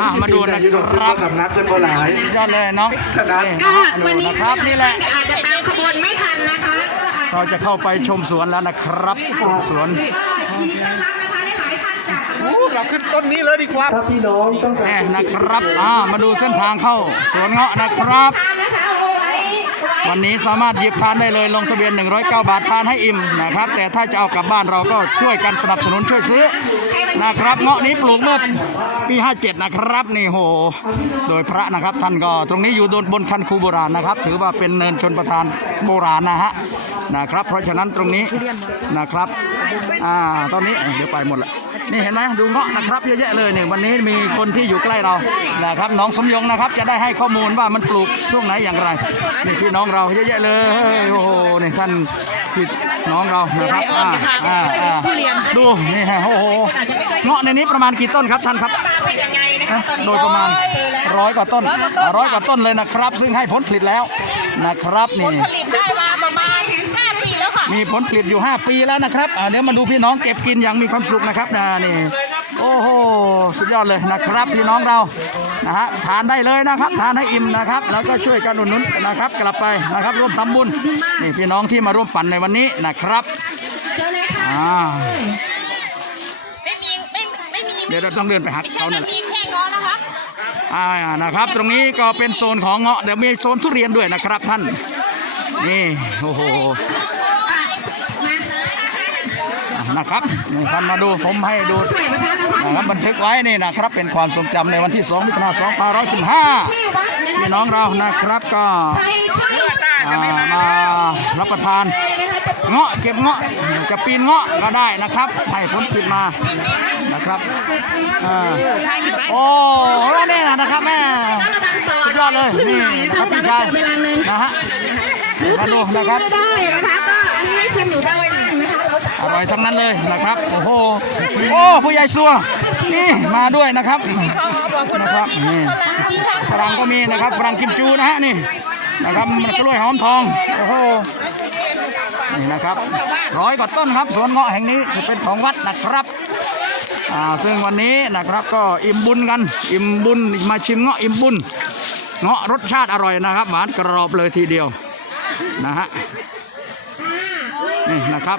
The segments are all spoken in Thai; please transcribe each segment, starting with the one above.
อะมาดูนะครับสำนักจนบ่หลายยอดเลยเนาะครับนี่ก็นะฮะดูวันนี้นะครับนี่แหละอาจจะตามขบวนไม่ทันนะคะเราจะเข้าไปชมสวนแล้วนะครับชมสวนเราขึ้นต้นนี้เลยดีกว่าถ้าพี่น้องต้องการแน่นะครับอ่ามาดูเส้นทางเข้าสวนเงาะนะครับ วันนี้สามารถหยิบทานได้เลยลงทะเบียน 109 บาททานให้อิ่มนะครับ แต่ถ้าจะเอากลับบ้านเราก็ช่วยกันสนับสนุนช่วยซื้อนะครับเงาะนี้ปลูกเมื่อปี 57 นะครับนี่โห โดยพระนะครับท่านก็ตรงนี้อยู่บนคันคูโบราณนะครับ ถือว่าเป็นเนินชนประทานโบราณนะฮะนะครับ เพราะฉะนั้นตรงนี้นะครับอ่าตอนนี้เดี๋ยวไปหมดละนี่เห็นไหมดูเงาะนะครับเยอะแยะเลยเนี่ยวันนี้มีคนที่อยู่ใกล้เรานะครับน้องสมยงนะครับ จะได้ให้ข้อมูลว่ามันปลูกช่วงไหนอย่างไรนี่พี่น้องเราเยอะแยะเลย โอ้โหนี่ท่านพี่น้องเรานะครับอ่าอ่าอ่าดูนี่ฮะโอ้โหเงาะในนี้ประมาณกี่ต้นครับท่านครับเป็นยังไงนะคะนะโดยประมาณร้อยกว่าต้นร้อยกว่าต้นเลยนะครับ ซึ่งให้ผลผลิตแล้วนะครับนี่ผลิตได้มาประมาณ5ปีแล้วค่ะมีผลผลิตอยู่ 5 ปีแล้วนะครับอ่าเดี๋ยวมาดูพี่น้องเก็บกินอย่างมีความสุขนะครับนะนี่ โอ้โหสุดยอดเลยนะครับพี่น้องเรานะฮะทานได้เลยนะครับ ทานให้อิ่มนะครับ แล้วก็ช่วยกันอุดหนุนนะครับ กลับไปนะครับร่วมทำบุญนี่พี่น้องที่มาร่วมปั่นในวันนี้นะครับอ่าไม่มีไม่ไม่มีเดี๋ยวเราต้องเดินไปหาไม่ใช่เขาไม่นั่นแหละมีแค่งอนะคะอ่านะครับ ตรงนี้ก็เป็นโซนของเงาะเดี๋ยวมีโซนทุเรียนด้วยนะครับท่านนี่โอ้โหอะ นะครับนี่ท่านมาดูผมให้ดูนะครับบันทึกไว้นี่นะครับเป็นความทรงจำในวันที่2มิถุนายน2515พี่น้องเรานะครับก็มารับประทานเงาะเก็บเงาะจะปีนเงาะก็ได้นะครับให้ผลผลิตมานะครับโอ้แล้วนี่นะครับแม่สุดยอดเลยนี่นะครับพี่ชายนะฮะมาดูนะครับ อร่อยทั้งนั้นเลยนะครับ โอ้โหโอ้ผู้ใหญ่ซัวนี่มาด้วยนะครับนะครับนี่ฝรั่งก็มีนะครับฝรั่งกิมจูนะฮะนี่นะครับมันกล้วยหอมทองโอ้โหนี่นะครับร้อยกว่าต้นครับสวนเงาะแห่งนี้เป็นของวัดนะครับอ่าซึ่งวันนี้นะครับก็อิ่มบุญกัน อิ่มบุญมาชิมเงาะอิ่มบุญเงาะรสชาติอร่อยนะครับหวานกรอบเลยทีเดียวนะฮะนี่นะครับ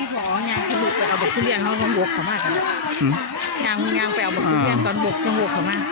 ที่บอกว่ายาง ทะลุไปเอาบกทุเรียนเขาต้องบกเขามากกันอืมยางยางไปเอาบกทุเรียนตอนบกยังบกเขามาก